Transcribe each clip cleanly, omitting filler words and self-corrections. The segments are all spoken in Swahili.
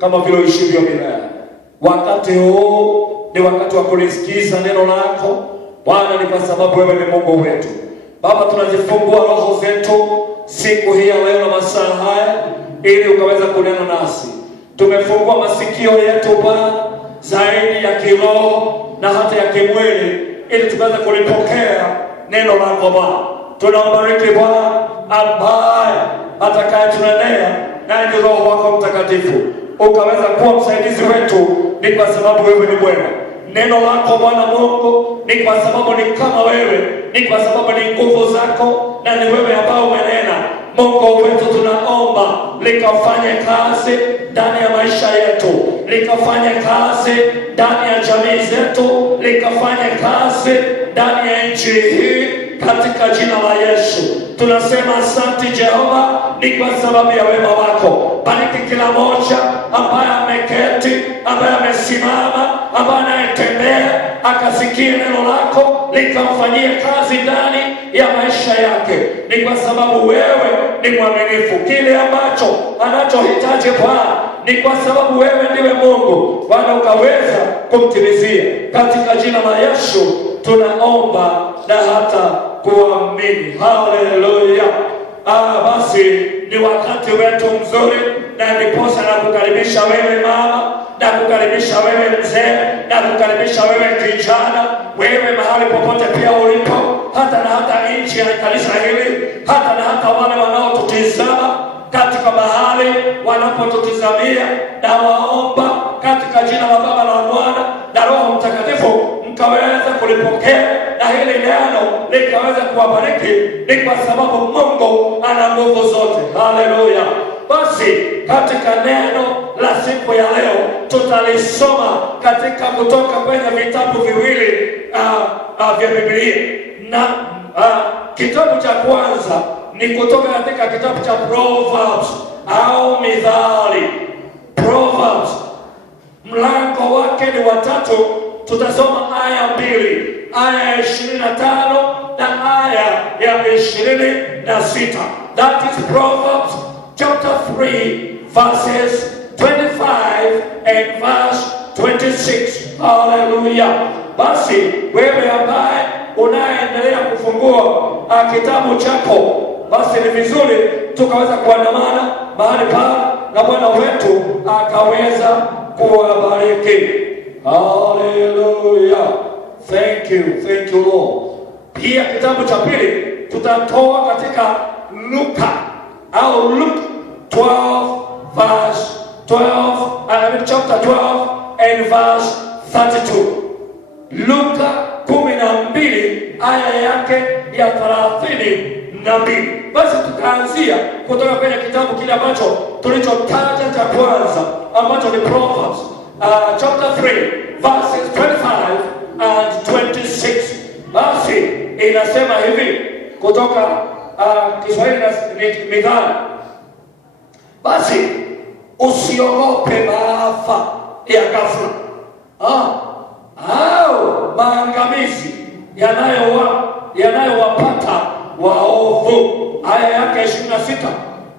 kama vile uishivyo milele. Wakati huu ni wakati wa kulisikiza neno lako Bwana, ni kwa sababu wewe ni Mungu wetu. Baba, tunazifungua roho zetu siku hii ya leo na masaa haya ili ukaweza kunena nasi. Tumefungua masikio yetu Bwana zaidi ya kiroho na hata ya kimwili ili tukaweza kulipokea neno lako Bwana. Tunabariki Bwana ambaye atakayetunenea, naye ni Roho wako Mtakatifu. Ukaweza kuwa msaidizi wetu, ni kwa sababu wewe ni mwema. Neno lako Bwana Mungu ni kwa sababu ni kama wewe, ni kwa sababu ni nguvu zako, na ni wewe ambao umenena. Mungu wetu, tunaomba likafanye kazi ndani ya maisha yetu, likafanye kazi ndani ya jamii zetu, likafanye kazi ndani ya nchi hii, katika jina la Yesu. Tunasema asante Jehova, ni kwa sababu ya wema wako. Bariki kila mmoja ambaye ameketi, ambaye amesimama, ambaye anayetembea, akasikie neno lako likamfanyie kazi ndani ya maisha yake. Ni kwa sababu wewe ni mwaminifu. Kile ambacho anachohitaji Bwana, ni kwa sababu wewe ndiwe Mungu Bwana, ukaweza kumtimizia. Katika jina la Yesu tunaomba na hata kuamini. Haleluya. Basi ni wakati wetu mzuri, na ndiposa na kukaribisha wewe mama, na kukaribisha wewe mzee, na kukaribisha wewe kijana, wewe mahali popote pia ulipo, hata nchi ya kanisa hili, hata wale wanaotutizama katika mahali wanapotutizamia, na waomba katika jina la Baba na Mwana na Roho Mtakatifu mkaweza kulipokea, na hili neno likaweza kuwabariki, ni kwa sababu Mungu ana nguvu zote. Haleluya. Basi katika neno la siku ya leo tutalisoma katika kutoka kwenye vitabu viwili vya Biblia, na kitabu cha kwanza ni kutoka katika kitabu cha Proverbs au Mithali. Proverbs mlango wake ni 3. Tutasoma aya 2, aya ya 25 na aya ya 26. That is Proverbs chapter 3 verses 25 and verse 26. Hallelujah. Basi wewe ambaye unaendelea kufungua kitabu chako, basi ni vizuri tukaweza kuandamana mahali pale, na Bwana wetu akaweza kuwabariki. Hallelujah. Thank you Lord. Pia kitabu cha pili tutatoa katika Luka au Luke 12 verse 12, chapter 12 and verse 32. Luka 12 aya yake ya 32. Basi tutaanzia kutoka kwenye kitabu kile ambacho tulichotaja cha kwanza, ambacho ni Proverbs chapter 3 verses 25 and 26. Basi inasema hivi kutoka Kiswahili ni Mithali. Basi usiogope maafa ya ghafla au maangamizi yanayowapata waovu. Aya yake 26.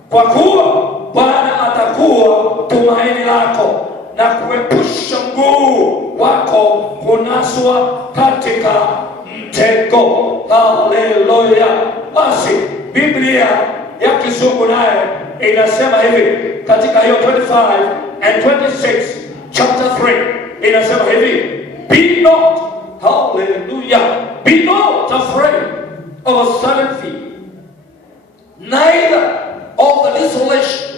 Kwa kuwa Bwana atakuwa tumaini lako, na kuepusha mguu wako kunaswa katika mtego. Haleluya. Basi Biblia ya Kizungu naye inasema hivi katika hiyo 25 and 26 chapter 3, inasema hivi, be not, hallelujah, be not afraid of a sudden fear, neither of the desolation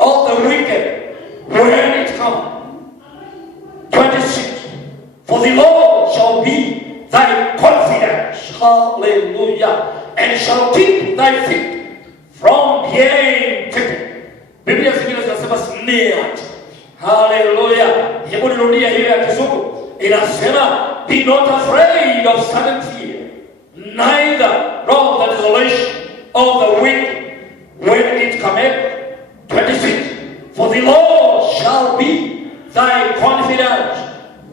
of the wicked when it comes. 26. For the Lord shall be thy confidence, hallelujah, and shall keep thy feet from being taken. Biblia zingine zinasema snared. Hallelujah. Hebu nirudia hiyo ya Kizungu. Inasema, be not afraid of sudden fear, neither of the desolation of the wicked when it cometh. 26. For the Lord shall be thy confidence,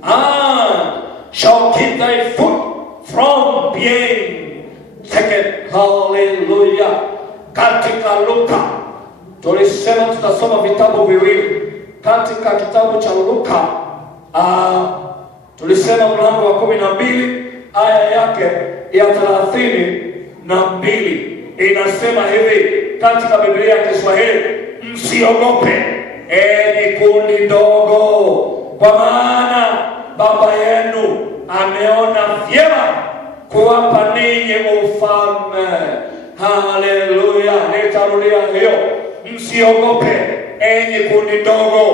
and shall keep thy foot from being taken. Hallelujah. Katika Luka tulisema tutasoma vitabu viwili, katika kitabu cha Luka, tulisema mlango wa 12 aya yake ya 32 inasema hivi katika Biblia ya Kiswahili: msiogope enyi kundi ndogo, kwa maana Baba yenu ameona vyema kuwapa ninyi ufalme. Haleluya! Nitarudia hiyo: msiogope enyi kundi ndogo,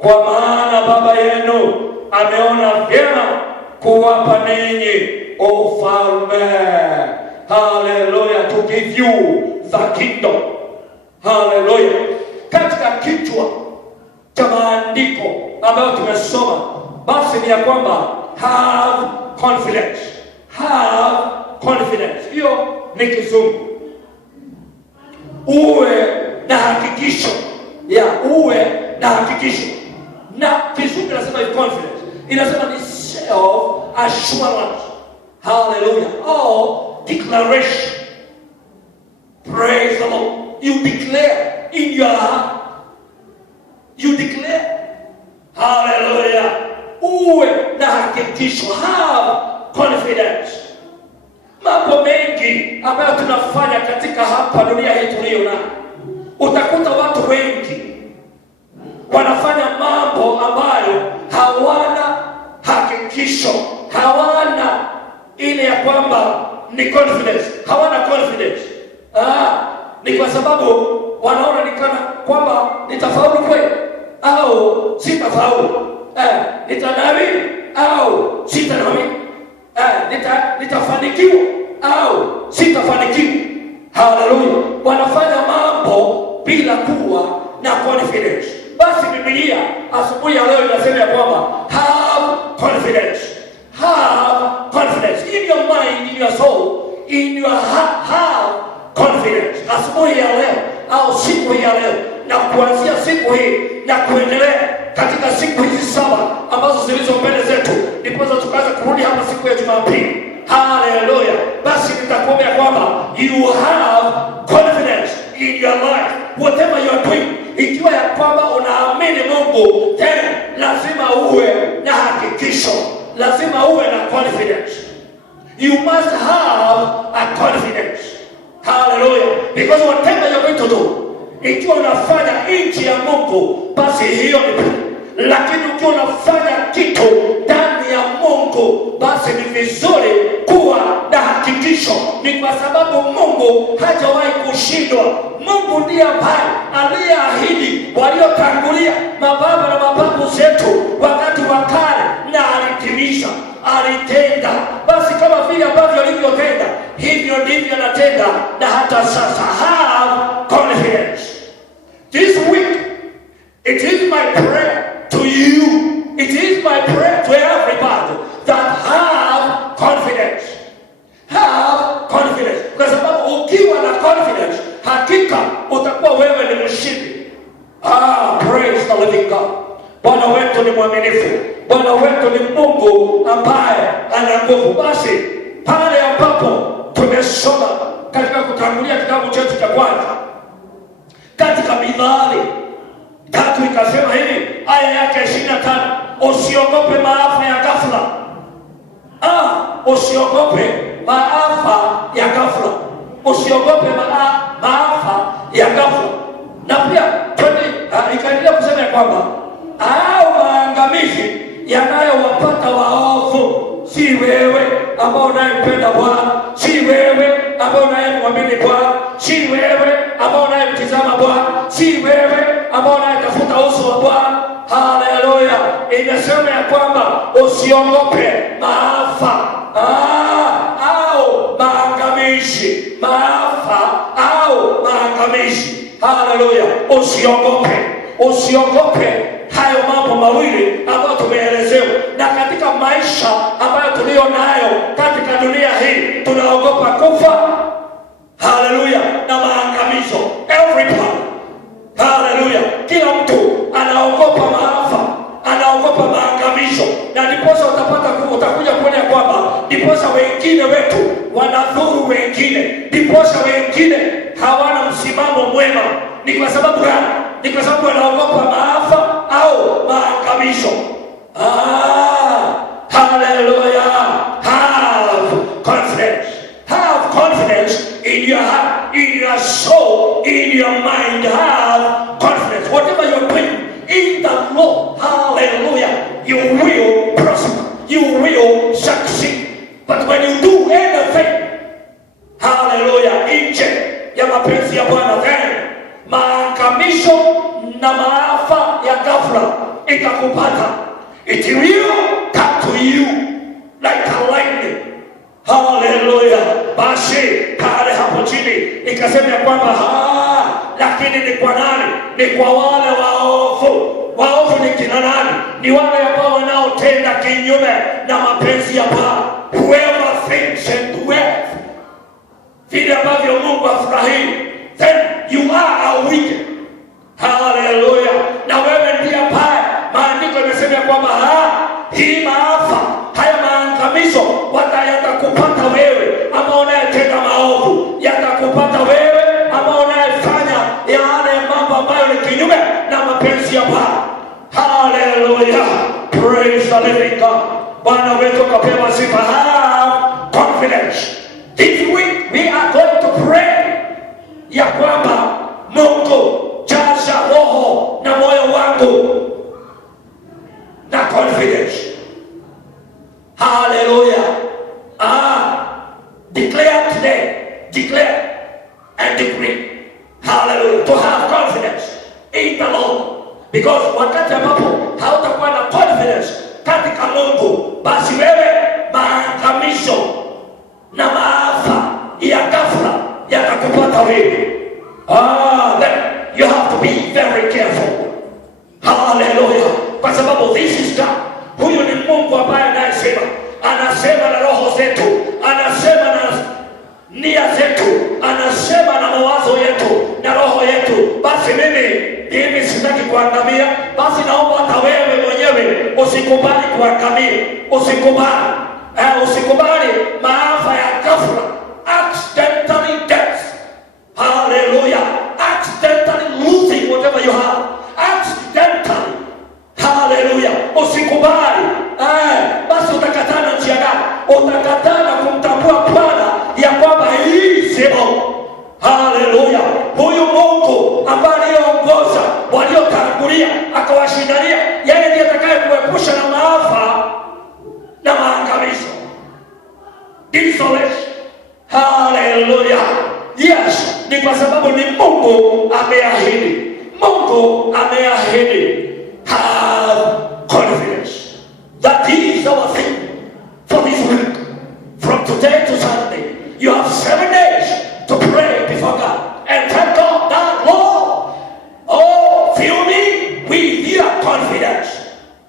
kwa maana Baba yenu ameona vyema kuwapa ninyi ufalme. Haleluya! To give you the kingdom. Haleluya! Katika kichwa cha maandiko ambayo tumesoma basi ni ya kwamba have confidence. Have confidence, hiyo ni Kizungu. Uwe na hakikisho, uwe na hakikisho. Na Kizungu inasema confidence, inasema ni self assurance. Hallelujah. Oh, declaration. Praise the Lord. You declare in your heart. You declare. Hallelujah. Uwe na hakikisho. Have confidence. Mambo mengi ambayo tunafanya katika hapa dunia hii tuliyo nayo, utakuta watu wengi wanafanya mambo ambayo hawana hakikisho, hawana ile ya kwamba ni confidence, hawana confidence. Ni kwa sababu wanaona nikana kwamba nitafaulu kweli au sitafaulu, nitanawiri au sitanawiri, nitafanikiwa au sitafanikiwa. Haleluya! Wanafanya mambo bila kuwa na confidence. Basi Biblia asubuhi ya leo inasema ya kwamba have confidence. Have confidence in your mind, in your soul, in your heart. Have confidence. Asubuhi ya leo au siku ya leo na kuanzia siku hii na kuendelea katika siku hizi 7 ambazo zilizo mbele zetu, ndipo tukaanza kurudi hapa siku ya Jumapili. Haleluya! Basi nitakuambia kwamba you have confidence in your life, whatever you are doing. Ikiwa ya kwamba unaamini Mungu, then lazima uwe na hakikisho, lazima uwe na confidence. You must have a confidence. Hallelujah! Because whatever you are going to do, ikiwa unafanya nchi ya Mungu, basi hiyo ni, lakini ukiwa unafanya kitu ndani ya Mungu, basi ni vizuri kuwa na hakikisho. Ni kwa sababu Mungu hajawahi kushindwa. Mungu ndiye ambaye aliyeahidi waliotangulia mababa na mababu zetu wakati wa kale, na alitimiza, alitenda. Basi kama vile ambavyo alivyotenda, hivyo ndivyo anatenda na hata sasa. Have confidence. This week, it is my prayer to you, it is my prayer to everybody that have confidence. Have confidence. Kwa sababu ukiwa na confidence, hakika utakuwa wewe ni mshindi. Praise the living God. Bwana wetu ni mwaminifu. Bwana wetu ni Mungu ambaye ana nguvu. Basi pale ambapo tumesoma katika kutangulia kitabu chetu cha kwanza katika Mithali 3 ikasema hivi, aya yake 25, usiogope maafa ya ghafla. Usiogope maafa ya ghafla. Usiogope maafa ya ghafla. Na pia ikaendelea kusema ya kwamba maangamizi yanayowapata waovu, si wewe ambao unayempenda Bwana, si wewe ambao unayemwamini Bwana, si wewe ambao unayemtazama Bwana, si wewe ambao unayetafuta uso wa Bwana. Haleluya! Inasema ya kwamba usiogope maafa au maangamizi, maafa au maangamizi. Haleluya! Usiogope hayo mambo mawili ambayo tumeelezewa. Na katika maisha ambayo tulio nayo katika dunia hii, tunaogopa kufa, haleluya, na maangamizo. Everybody, haleluya, kila mtu anaogopa maafa, anaogopa maangamizo. Na ndiposa utakuja kuona kwamba ndiposa wengine wetu wanadhuru wengine, ndiposa wengine hawana msimamo mwema. Ni kwa sababu gani? Ni kwa sababu wanaogopa maafa au ghafla itakupata. It will come to you like a lightning. Haleluya. Basi pale hapo chini ikasema kwamba lakini ni kwa nani? Ni kwa wale waovu. Waovu ni kina nani? Ni wale ambao wanaotenda kinyume na mapenzi ya Baba. Whoever thinks and doeth vile ambavyo Mungu afurahii, then you are a wicked. Haleluya. Na wewe ndiye ambaye maandiko yamesema kwamba hii maafa, haya maangamizo yatakupata wewe ambao unayetenda maovu, yatakupata wewe ambao unayefanya yale mambo ambayo ni kinyume na mapenzi ya Baba. Haleluya. Praise the living God. Bwana wetu kapewa sifa. Have confidence. This week we are going to pray ya kwamba Mungu, jaza roho na moyo wangu na confidence. Hallelujah. Declare today. Declare and decree. Hallelujah. To have confidence in the Lord. Because wakati ambapo hautakuwa na confidence katika Mungu, basi wewe maangamizo na maafa ya ghafla yatakupata wewe. Then you have to be very careful. Hallelujah. Kwa sababu this is God. Huyu ni Mungu ambaye anasema na roho zetu, anasema na nia zetu, anasema na mawazo yetu na roho yetu. Basi mimi sitaki kuangamia. Basi naomba hata wewe mwenyewe usikubali kuangamia. Usikubali maafa ya ghafla, accidentally death. Hallelujah. Accidentally losing whatever you have. Accidentally. Hallelujah. Usikubali. Basi utakatana njia gani? Utakatana kumtambua Bwana ya kwamba hii sio. Hallelujah. Huyu Mungu ambaye aliongoza waliotangulia akawashindania, yeye ndiye atakaye kuepusha na maafa na maangamizo. Desolation. Hallelujah. Yes, ni kwa sababu ni Mungu ameahidi. Mungu ameahidi. Have confidence that He is our thing for this week. From today to Sunday, you have 7 days to pray before God and tell God that, Lord, fill me with your confidence.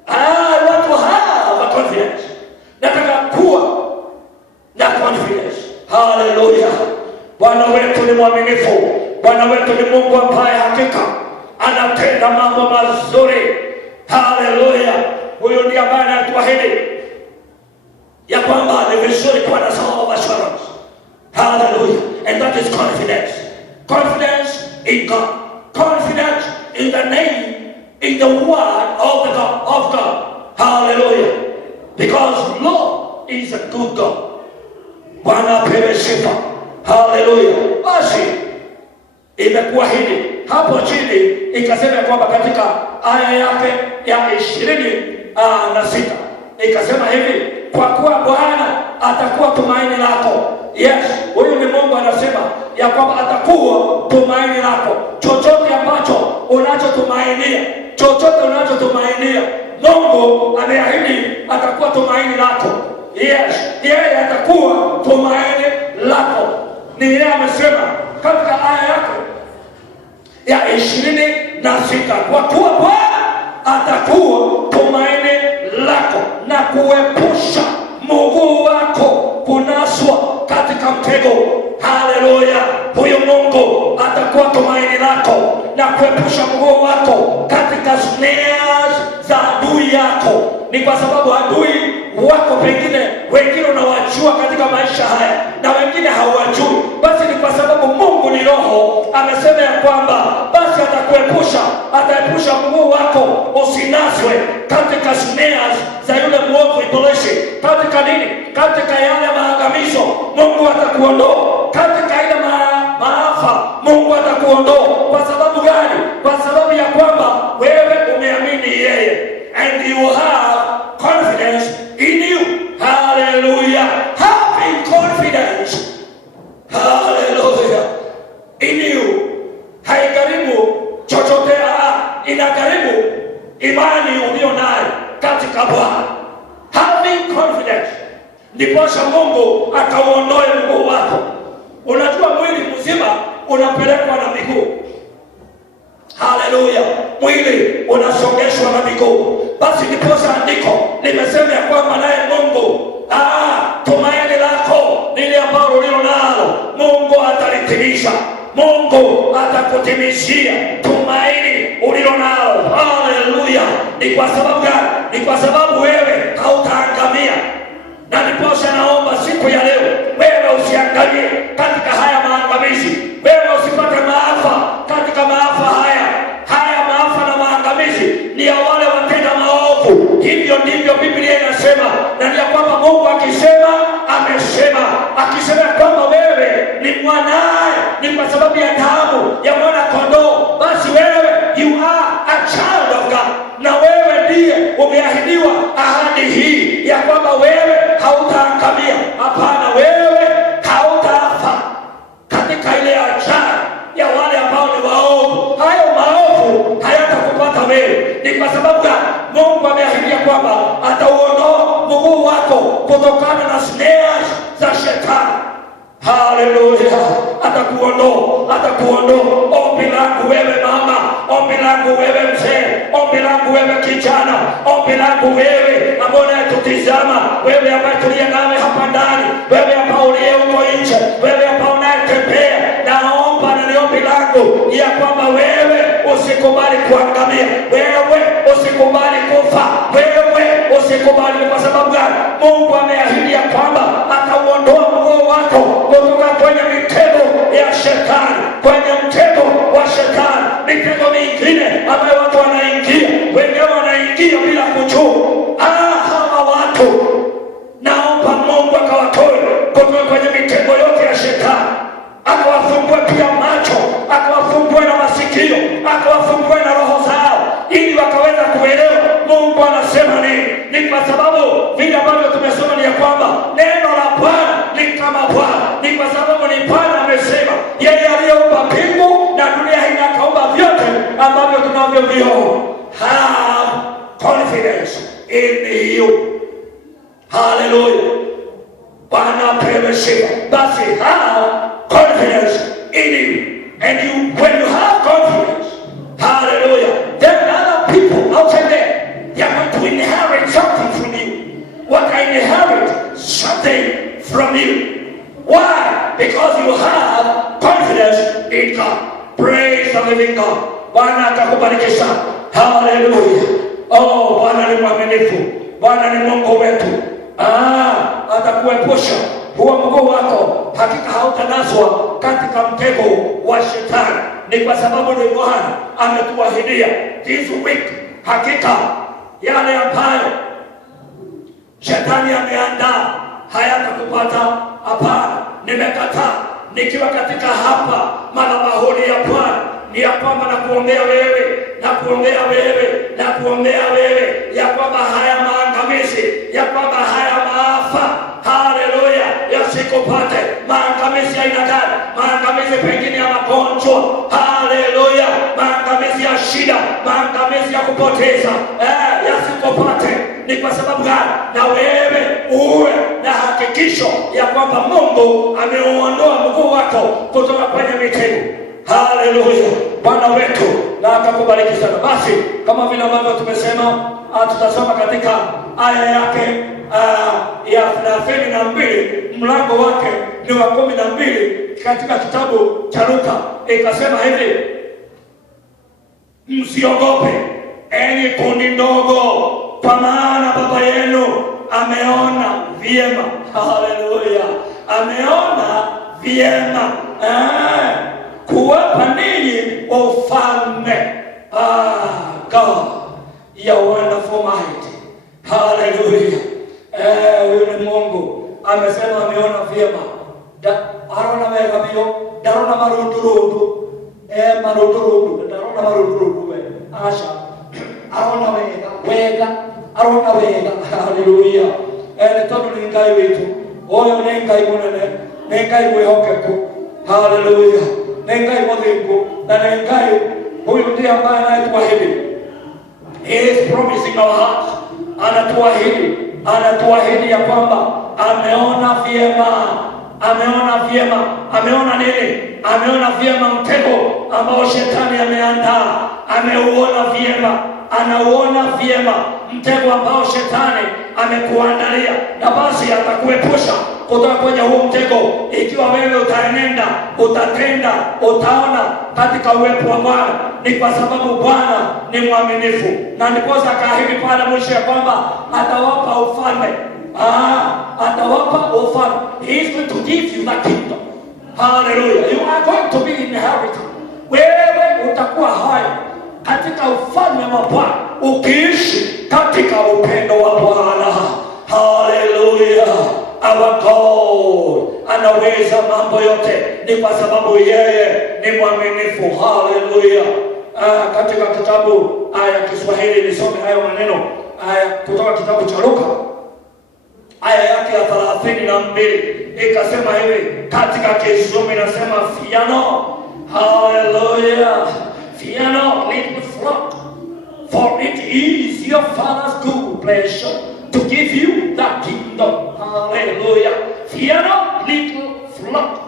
I want to have a confidence. Nataka kuwa na confidence. Hallelujah. Bwana wetu ni mwaminifu. Bwana wetu ni Mungu ambaye hakika anatenda mambo mazuri. Hallelujah. Huyo ndiye ambaye anatuahidi ya kwamba ni vizuri kuwa na soul of assurance. Hallelujah. And that is confidence. Confidence in God. Confidence in the name, in the word of God. Hallelujah. Because Lord is a good God. Bwana apewe sifa. Hallelujah. Basi imekuwa hili hapo chini ikasema kwamba katika aya yake ya 26 ikasema hivi, kwa kuwa Bwana atakuwa tumaini lako. Yes, huyu ni Mungu anasema ya kwamba atakuwa tumaini lako. Chochote ambacho unachotumainia, Mungu ameahidi atakuwa tumaini lako. Yes, yeye atakuwa tumaini lako. Ni yeye amesema katika aya yake ya 26, kwa kuwa Bwana atakuwa tumaini lako na kuepusha mguu wako kunaswa katika mtego. Haleluya. Huyo Mungu atakuwa tumaini lako na kuepusha mguu wako katika snares za adui yako. Ni kwa sababu adui wako pengine wengine unawajua katika maisha haya na wengine hawajui. Basi ni kwa sababu Mungu ni roho, amesema ya kwamba basi ataepusha mguu wako usinaswe katika snares za yule mwovu ibilisi. Katika nini? Katika yale maangamizo Mungu atakuondoa. Katika ile maafa Mungu atakuondoa. Kwa sababu gani? Kwa sababu ya kwamba wewe umeamini yeye. And you have confidence in you. Hallelujah. Having confidence. Hallelujah. In you. Haigarimu chochote, inagharimu imani ulio nayo katika Bwana, having confidence, ndiposha Mungu akauondoe mguu wako. Unajua mwili mzima unapelekwa na miguu. Haleluya, mwili unasongeshwa na miguu. Basi ndiposa andiko limesema ya kwamba naye Mungu tumaini lako lile ambalo ulilo nalo Mungu atalitimiza. Mungu atakutimishia tumaini ulilo nalo. Haleluya. Ni kwa sababu gani? Ni kwa sababu wewe hautaangamia. Na ndiposa naomba siku ya leo wewe usiangalie katika haya maangamizi, wewe usipate maafa katika maafa haya. Haya maafa na maangamizi ni ya wale watenda maovu. Hivyo ndivyo Biblia inasema, na ni kwamba Mungu akisema amesema. Akisema kwamba wewe ni mwanaye, ni kwa sababu ya damu ya mwana kondoo, basi wewe you are a child of God, na wewe ndiye umeahidiwa ahadi hii ya kwamba wewe hautaangamia. Hapana, wewe hautafa katika ile ajali ya wale ambao ni waovu. Hayo maovu hayatakupata wewe. Ni kwa sababu Mungu ameahidia kwamba atauondoa mguu wako kutokana na snares za shetani. Haleluya. Atakuondoa. Ombi langu wewe mama, ombi langu wewe mzee, ombi langu wewe kijana, ombi langu wewe ambao unayetutizama, wewe ambaye tuliye nawe hapa ndani, wewe ambao uliye huko nje, wewe ambao unayetembea, naomba na ni ombi langu ya kwamba wewe usikubali kuangamia, wewe usikubali kufa, wewe usikubali. Kwa sababu gani? Mungu ameahidi ya kwamba atauondoa mguu wako kutoka kwenye mitego ya shetani, kwenye mtego wa shetani, mitego mingine ambayo watu wanaingia, wengine wanaingia bila kujua. Hawa watu naomba Mungu akawatoe kutoka kwenye mitego yote ya shetani, akawafungue pia macho, akawafungue na masikio, akawafungue na roho zao, ili wakaweza kuelewa Mungu anasema nini. Ni kwa sababu vile ambavyo tumesoma ni ya kwamba neno la Bwana ni kama Bwana. Ni kwa sababu ni Bwana amesema, yeye aliyeumba mbingu na dunia hii, akaumba vyote ambavyo tunavyoviona. Have confidence in you. Hallelujah. Bwana apewe sifa. Basi have confidence in you. And you, when you have confidence, hallelujah, then other people outside there, they are going to inherit something from you. What can inherit? Something from you. Why? Because you have confidence in God. Praise the living God. Bwana atakubariki sana. Hallelujah. Oh, Bwana ni mwaminifu. Bwana ni Mungu wetu. Atakuepusha huo mguu wako, hakika hautanaswa katika mtego wa shetani. Ni kwa sababu ni Bwana ametuahidia this week, hakika yale ambayo shetani ameandaa hayatakupata. Hapana, nimekataa. Nikiwa katika hapa madhabahuni ya Bwana, ni ya kwamba nakuombea wewe, nakuombea wewe, nakuombea wewe, ya kwamba haya maangamizi, ya kwamba haya maafa, haleluya, yasikupate. Maangamizi ya aina gani? Maangamizi pengine ya magonjwa, haleluya, maangamizi ya shida, maangamizi ya kupoteza, yasikupate. Ni kwa sababu gani? Na wewe uwe na hakikisho ya kwamba Mungu ameuondoa mguu wako kutoka kwenye mitego. Haleluya, Bwana wetu na akakubariki sana. Basi kama vile ambavyo tumesema, tutasoma katika aya yake ya 32, mlango wake ni wa 12 katika kitabu cha Luka. Ikasema hivi: msiogope enyi kundi ndogo, kwa maana Baba yenu ameona vyema. Haleluya, ameona vyema kuwapa ninyi ufalme. God, you are wonderful mighty. Haleluya. Huyu ni Mungu amesema ameona vyema. Arona wega bio, darona marundurudu. Marundurudu, darona marundurudu we. Asha. Arona wega, arona wega. Haleluya. Tono ni Ngai wetu. Oyo ni Ngai munene, ni Ngai mwihokeku. Haleluya. Ni Ngai muthingu, na ni Ngai huyu ndiye ambaye anayetuahidi He is promising our hearts. Anatuahidi ya kwamba ameona nini? Ameona vyema mtego ambao shetani ameandaa. Ameuona vyema, anauona vyema mtego ambao shetani amekuandalia, na basi atakuepusha kutoka kwenye huo mtego ikiwa wewe utaenenda, utatenda, utaona katika uwepo wa Bwana. Ni kwa sababu Bwana ni mwaminifu, na ndiposa akaahidi pale mwisho ya kwamba atawapa ufalme. Atawapa ufalme. He is going to give you the kingdom. Hallelujah. You are going to be inherited. Wewe utakuwa hai katika ufalme wa Bwana, ukiishi katika upendo wa Bwana. Hallelujah. Our God anaweza mambo yote, ni kwa sababu yeye ni mwaminifu. Hallelujah. Katika kitabu ya Kiswahili nisome hayo maneno kutoka kitabu cha Luka aya yake ya 32, ikasema hivi. Katika Kizungu inasema fear not. Hallelujah. Fear not, little flock, for it is your Father's good pleasure to give you the kingdom. Hallelujah. Fear not, little flock,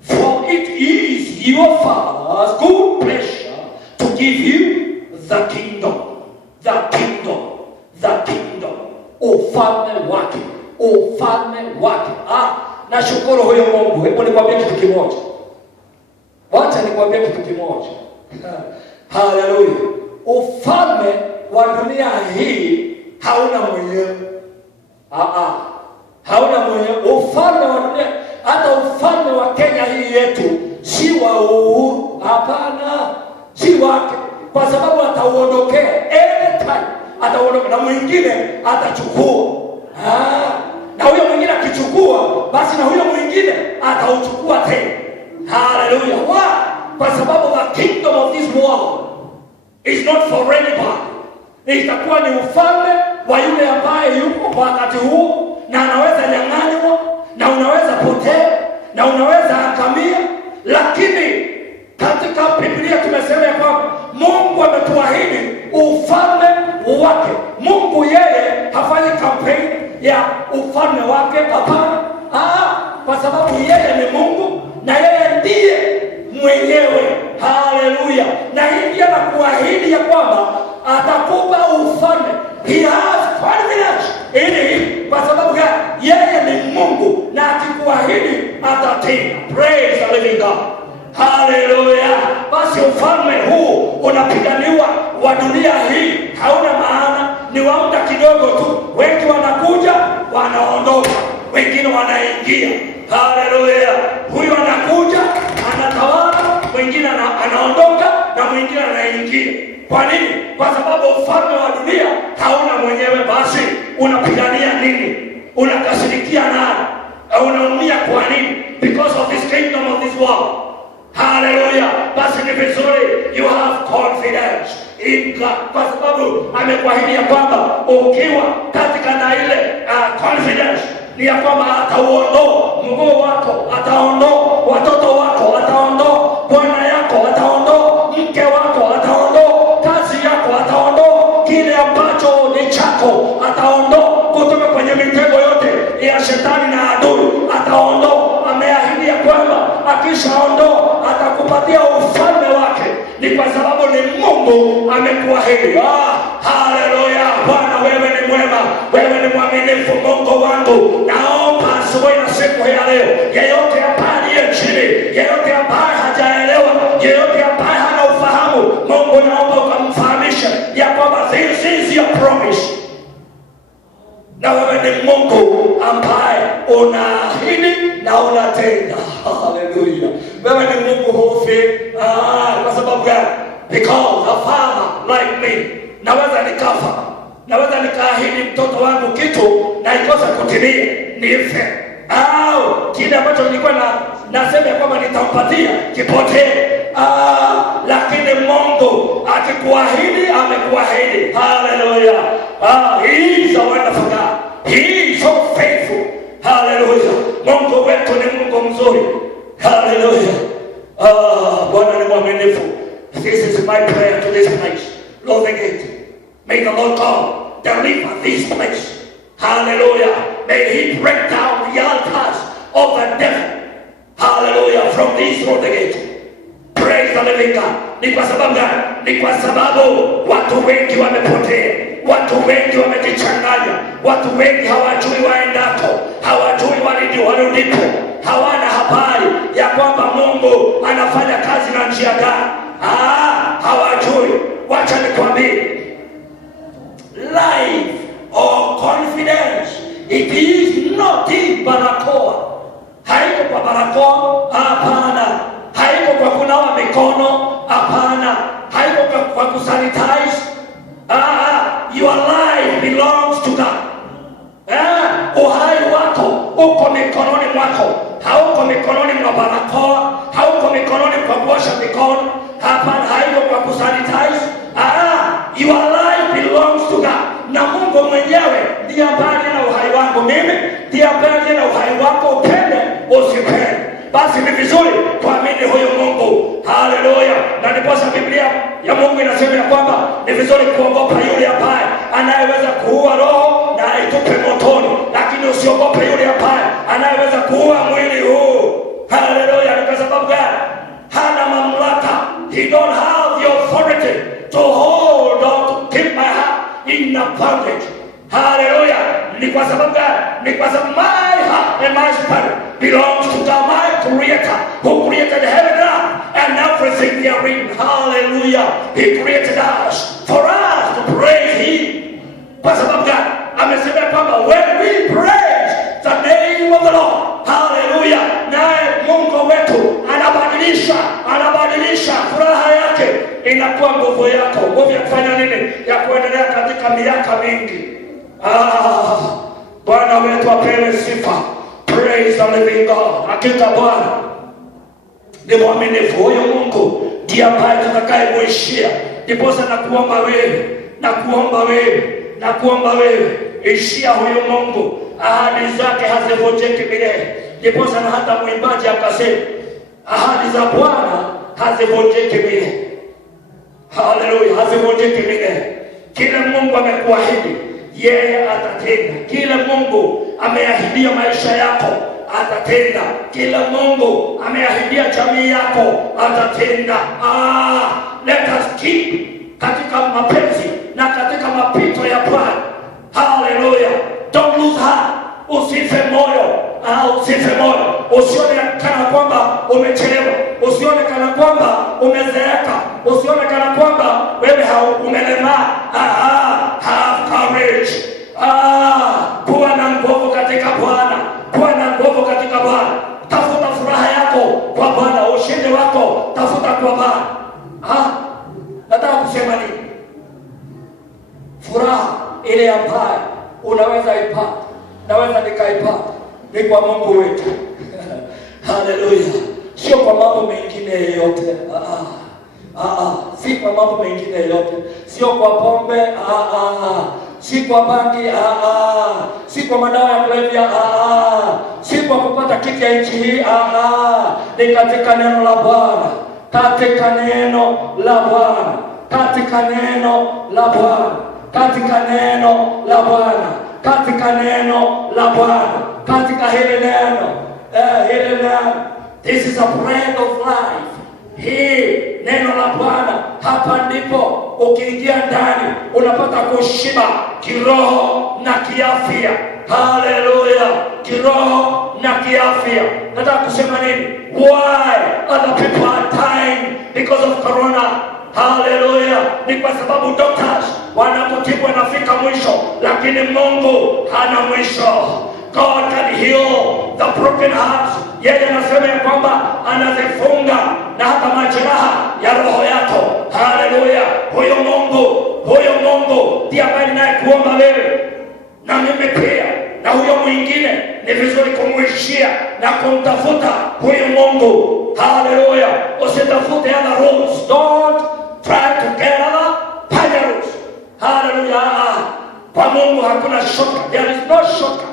for it is your Father's good pleasure to give you the kingdom. The kingdom. The kingdom. Ufalme wake. Ufalme wake. Nashukuru huyo Mungu. Hebu nikwambie kitu kimoja. Wacha nikwambie kitu kimoja. Hallelujah. Ufalme wa dunia hii hauna mwenyewe. Hauna mwenyewe. Ufalme wa dunia, hata ufalme wa Kenya hii yetu si wa Uhuru. Hapana, si wake, kwa sababu atauondokea anytime. Atauondokea na mwingine atachukua. Na huyo mwingine akichukua, basi na huyo mwingine atauchukua tena. Hallelujah. Why? Kwa sababu the kingdom of this world is not for anybody. Itakuwa ni ufalme wa yule ambaye yuko kwa wakati huu, na anaweza nyang'anywa, na unaweza potea, na unaweza akamia. Lakini katika Biblia tumesema ya kwamba Mungu ametuahidi ufalme wake. Mungu yeye hafanyi kampeni ya ufalme wake, hapana. Kwa sababu yeye ni Mungu na yeye ndiye mwenyewe. Haleluya. Na hii anakuahidi ya kwamba atakupa ufalme. He has confidence in him. Kwa sababu yeye ni Mungu, na akikuahidi atatenda. Praise the living God. Haleluya. Basi ufalme huu unapiganiwa wa dunia hii hauna maana, ni wa muda kidogo tu. Wengi wanakuja, wanaondoka, wengine wanaingia. Haleluya. Huyu anakuja, anatawala, mwingine anaondoka, na mwingine anaingia. Kwa nini? Kwa sababu ufalme wa dunia hauna mwenyewe. Basi unapigania nini? Unakasirikia nani? Unaumia kwa nini? Because of this kingdom of this world. Hallelujah. Basi ni vizuri you have confidence in God, kwa sababu amekuahidi ya kwamba ukiwa katika na ile confidence ni ya kwamba atauondoa mguu wako, ataondoa watoto wako, ataondoa bwana yako, ataondoa mke wako, ataondoa kazi yako, ataondoa kile ambacho ni chako, ataondoa kutoka kwenye mitego yote ya shetani na adui, ataondoa. Ameahidi ya kwamba akishaondoa atakupatia ufalme wake. Ni kwa sababu ni Mungu amekuahidi. Haleluya. Bwana, wewe ni mwema, wewe ni mwaminifu. Mungu wangu, naomba asubuhi na siku ya leo, yeyote ambaye aliye chini, yeyote ambaye hajaelewa, yeyote ambaye hana ufahamu, Mungu naomba ukamfahamisha ya kwamba this is your promise. Na wewe ni Mungu ambaye unaahidi na unatenda. Hallelujah. Wewe ni Mungu hufi. Kwa sababu gani? Because a father like me, naweza nikafa, naweza nikaahidi mtoto wangu kitu na ikosa kutimia, nife, au kile ambacho nilikuwa nasema kwamba nitampatia kipotee. Lakini Mungu akikuahidi, amekuahidi. Hallelujah. He is a wonderful God. He is so faithful. Hallelujah. Mungu wetu ni Mungu mzuri. Hallelujah. Bwana ni mwaminifu. This is my prayer to this place. Lord, May the Lord God deliver this place. Hallelujah. May He break down the altars of the devil. Hallelujah. From this road gate. Praise the living God. Ni kwa sababu gani? Ni kwa sababu watu wengi wamepotea. Watu wengi wamejichanganya. Watu wengi hawajui waendako. Hawajui warudipo. Hawana habari ya kwamba Mungu anafanya kazi na njia gani. Hawajui. Wacha nikwambie. Life or confidence, it is not in barakoa. Haiko kwa barakoa, hapana. Haiko kwa kunawa mikono, hapana. Haiko kwa kusanitize. Your life belongs to God. Uhai wako uko mikononi mwako. Hauko mikononi mwa barakoa, hauko mikononi kwa kuosha mikono, hapana. Haiko kwa kusanitize. Your life belongs to God. Na Mungu mwenyewe ndiye ambaye na uhai wangu mimi, ndiye ambaye na uhai wako, upende usipende. Basi ni vizuri kuamini huyo Mungu. Haleluya. Na ndiposa Biblia ya Mungu inasema ya kwamba ni vizuri kuogopa yule ambaye anayeweza kuua roho na aitupe motoni, lakini usiogope yule ambaye anayeweza kuua mwili huu. Haleluya. Ni kwa sababu gani? Hana mamlaka. He don't have the authority to hold or to keep my heart in a bondage. Hallelujah. Ni kwa sababu gani? Ni kwa sababu my heart and my spirit belongs to God, my creator, who created heaven and earth and everything therein. Hallelujah. He created us for us to praise Him. Kwa sababu gani? Amesema kwamba when we praise the name of the Lord, hallelujah, naye Mungu wetu anabadilisha furaha yake inakuwa nguvu yako. Nguvu ya kufanya nini? Ya kuendelea katika miaka mingi. Bwana wetu apewe sifa. Praise the living God. Hakika Bwana ni mwaminifu. Huyo Mungu ndiye ambaye tutakayemuishia. Ndiposa nakuomba wewe, ishia huyo Mungu. Ahadi zake hazivunjiki milele. Ndiposa na hata mwimbaji akasema, ahadi za Bwana hazivunjiki milele. Haleluya, hazivunjiki milele. Kila Mungu amekuahidi, yeye atatenda. Kila Mungu ameahidia maisha yako, atatenda. Kila Mungu ameahidia jamii yako, atatenda. Let us keep katika mapenzi na katika mapito ya Bwana. Hallelujah. Don't lose heart. Usife moyo. Usife moyo. Usione kana kwamba umechelewa. Usione kana kwamba umezeeka. Usione kana kwamba wewe umelemaa. Have courage. Kuwa na nguvu katika Bwana. Kuwa na nguvu katika Bwana. Tafuta furaha yako kwa Bwana. Ushindi wako tafuta kwa Bwana. Nataka kusema nini? Furaha ile ambayo unaweza ipata, naweza nikaipata, ni kwa Mungu wetu. Haleluya. Sio kwa mambo mengine yote. Si kwa mambo mengine yote. Sio kwa pombe. Si kwa bangi. Si kwa madawa ya kulevya. Si kwa kupata kiti ya nchi hii. Ni katika neno la Bwana. Katika neno la Bwana. Katika neno la Bwana. Katika neno la Bwana. Katika neno la Bwana. Katika hili neno. This is a bread of life. Hii neno la Bwana, hapa ndipo ukiingia ndani unapata kushiba kiroho na kiafya. Haleluya. Kiroho na kiafya. Nataka kusema nini? Why other people are dying because of corona? Haleluya. Ni kwa sababu doctors wanapotibwa wanafika mwisho, lakini Mungu hana mwisho. God can heal the broken hearts. Yeye anasema ya kwamba anazifunga na hata majeraha ya roho yako. Haleluya. Huyo Mungu ndiye ambaye ninayekuomba wewe na mimi pia na huyo mwingine. Ni vizuri kumwishia na kumtafuta huyo Mungu. Haleluya. Usitafute other rules. Don't try to get other rules. Haleluya. Kwa Mungu hakuna shortcut. There is no shortcut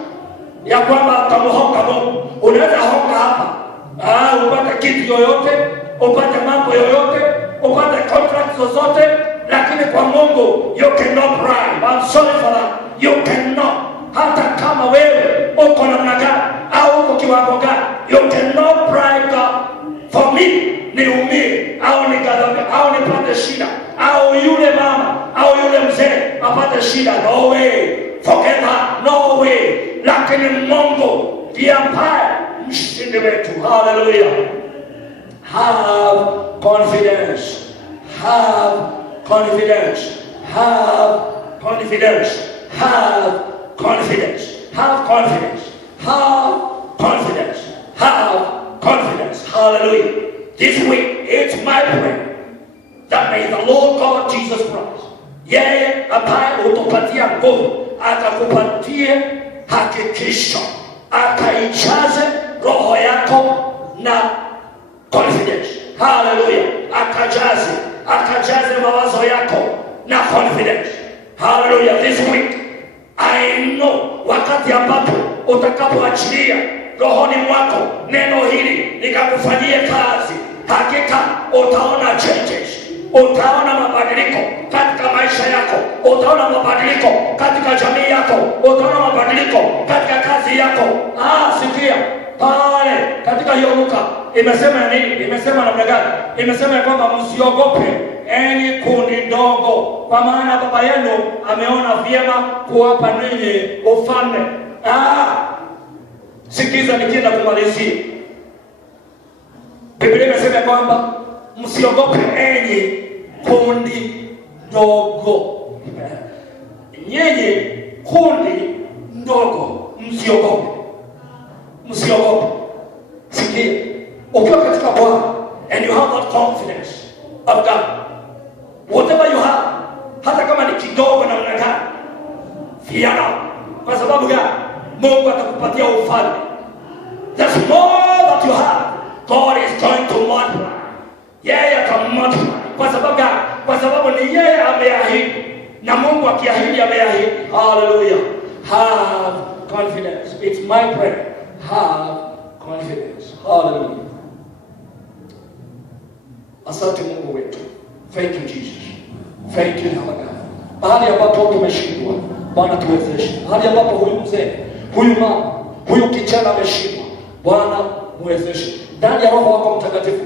ya kwamba utamuhonga Mungu. Unaweza honga hapa. Upate kitu yoyote, upate mambo yoyote, upate contract zozote, lakini kwa Mungu you cannot bribe. I'm sorry for that. You cannot. Hata kama wewe uko namna gani au uko kiwango gani, you cannot bribe God. For me niumie au nigadhabe au nipate shida au yule mama au yule mzee apate shida, no way. Forget that, no way. Lakini Mungu ndiye ambaye mshindi wetu. Hallelujah. Have confidence. Have confidence. Have confidence. Have confidence. Have confidence. Have confidence. Have confidence. Hallelujah. This week it's my prayer that may the Lord God Jesus Christ, yeye ambaye utupatia nguvu, akakupatie hakikisho, akaijaze roho yako na confidence. Hallelujah. Akajaze mawazo yako na confidence. Hallelujah. This week I know wakati ambapo utakapoachilia rohoni mwako neno hili likakufanyie kazi, hakika utaona changes. Utaona mabadiliko katika maisha yako, utaona mabadiliko katika jamii yako, utaona mabadiliko katika kazi yako. Sikia pale katika hiyo Luka imesema nini? Imesema namna gani? Imesema kwamba msiogope enyi kundi ndogo, kwa maana baba yenu ameona vyema kuwapa ninyi ufalme. Sikiza nikienda kumalizia. Biblia imesema kwamba msiogope enyi kundi ndogo. Nyenye kundi ndogo, msiogope. Msiogope. Sikia, ukiwa katika Bwana and you have that confidence of God, whatever you have, hata kama ni kidogo namna gani, fear not. Kwa sababu gani? Mungu atakupatia ufalme. There's more that you have, God is going to multiply. Yeye atamultiply. Kwa sababu gani? Kwa sababu ni yeye ameahidi, na Mungu akiahidi ameahidi. Hallelujah. Have confidence. It's my prayer. Have confidence. Hallelujah. Asante Mungu wetu. Thank you Jesus. Thank you Bwana. Mahali ambapo tumeshindwa, Bwana tuwezeshe. Mahali ambapo huyu mzee, huyu mama, huyu kijana ameshindwa, Bwana muwezeshe. Ndani ya Roho wako Mtakatifu,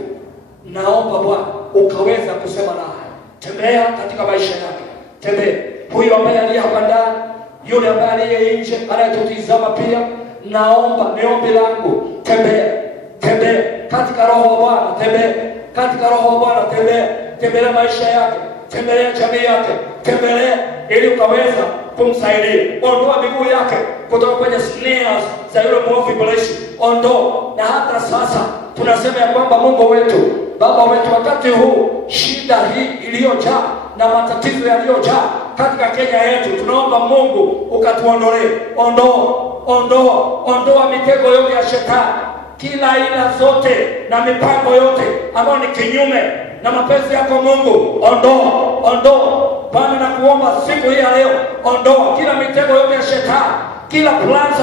naomba Bwana ukaweza kusema naye. Tembea katika maisha yake. Tembea. Huyu ambaye aliye hapa ndani, yule ambaye aliye nje, anayetutizama pia, naomba ni ombi langu, tembea. Tembea katika Roho wa Bwana, tembea katika Roho wa Bwana, tembea. Tembelea maisha yake, tembelea jamii yake, tembelea ili ukaweza kumsaidia. Ondoa miguu yake kutoka kwenye snares za yule mwovu ibilisi. Ondoa. Na hata sasa tunasema ya kwamba Mungu wetu, Baba wetu, wakati huu shida hii iliyojaa na matatizo yaliyojaa katika Kenya yetu, tunaomba Mungu ukatuondolee. Ondoa mitego yote ya shetani, kila aina zote na mipango yote ambayo ni kinyume na mapenzi yako Mungu. Ondoa Bwana, na kuomba siku hii ya leo, ondoa kila mitego yote ya shetani, kila plans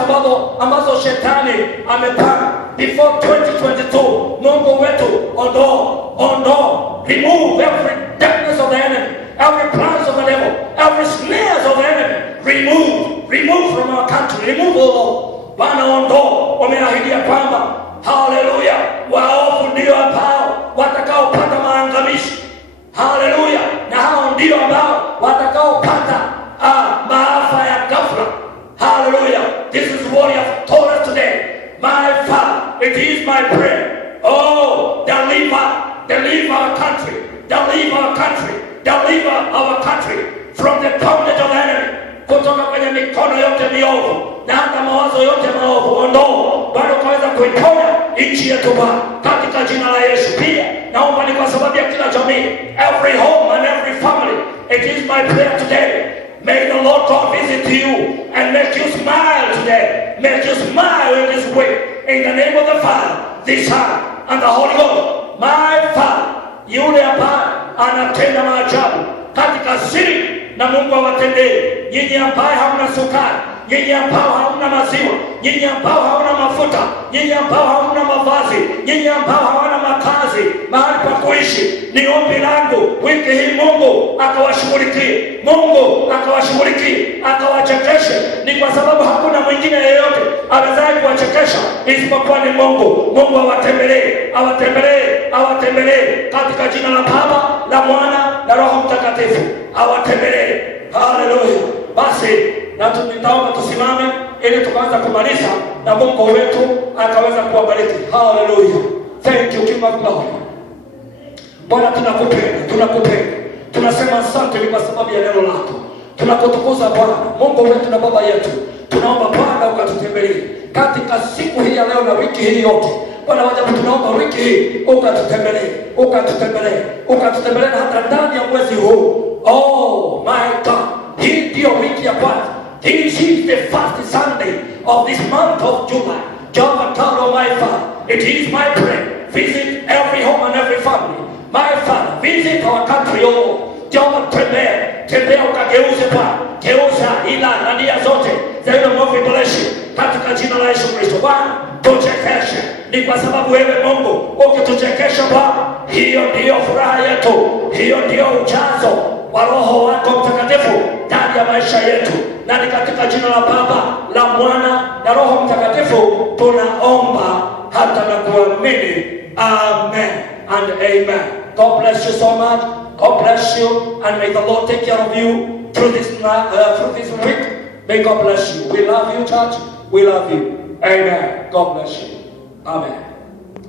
ambazo shetani amepanga before 2022. Mungu wetu, ondoa. Remove every darkness of the enemy, every plans of the devil, every snares of the enemy. Remove from our country. Remove all. Bwana, ondoa. Umeahidia kwamba, hallelujah, waovu ndio ambao watakaopata maangamizi. Hallelujah. Na hao ndio ambao watakaopata maafa ya ghafla. Hallelujah. This is what you have told us today. My Father, it is my prayer. Oh, deliver our country. Deliver our country from the bondage of the enemy. Kutoka kwenye mikono yote miovu na hata mawazo yote maovu. Ondoa. Bado kaweza kuiponya nchi yetu Bwana, katika jina la Yesu. Pia naomba ni kwa sababu ya kila jamii, every home and every family. It is my prayer today. May the Lord God visit you and make you smile today. Make you smile in this way. In the name of the Father, the Son, and the Holy Ghost. My Father, yule ambaye anatenda maajabu katika siri na Mungu awatendee. Nyinyi ambaye hamna sukari, nyinyi ambao hamna maziwa, nyinyi ambao hawana mafuta, nyinyi ambao hamna mavazi, nyinyi ambao hawana makazi, mahali pa kuishi, ni ombi langu wiki hii Mungu akawashughulikie, Mungu akawashughulikie, akawachekeshe. Ni kwa sababu hakuna mwingine yeyote awezaye kuwachekesha isipokuwa ni Mungu. Mungu awatembelee, awatembelee, awatembelee katika jina la Baba, la Mwana na Roho Mtakatifu, awatembelee. Haleluya. Basi na nitaomba tusimame ili tukaanza kumaliza na Mungu wetu akaweza kuwabariki. Haleluya. Thank you King of Glory. Bwana tunakupenda, tunakupenda. Tunasema asante kwa sababu ya neno lako. Tunakutukuza Bwana, Mungu wetu na Baba yetu. Tunaomba Bwana ukatutembelee katika siku hii ya leo na wiki hii yote. Bwana wajabu, tunaomba wiki hii ukatutembelee, ukatutembelee, ukatutembelee hata ndani ya mwezi huu. Oh my God. Hii ndio wiki ya kwanza. This is the first Sunday of this month of July. Jehovah God, oh my Father, it is my prayer. Visit every home and every family. My Father, visit our country, oh Lord. Jehovah, tembea ukageuze Bwana. Geuza ila na nia zote za yule mwovu ibilisi katika jina la Yesu Kristo. Bwana, tuchekeshe. Ni kwa sababu wewe Mungu ukituchekesha Bwana, hiyo ndiyo furaha yetu. Hiyo ndiyo ujazo wa Roho wako Mtakatifu ndani ya maisha yetu. Na ni katika jina la Baba, la Mwana na Roho Mtakatifu tunaomba hata na kuamini. Amen and amen. God bless you so much. God bless you, and may the Lord take care of you through this week. May God bless you. We love you, church. We love you. Amen. God bless you. Amen.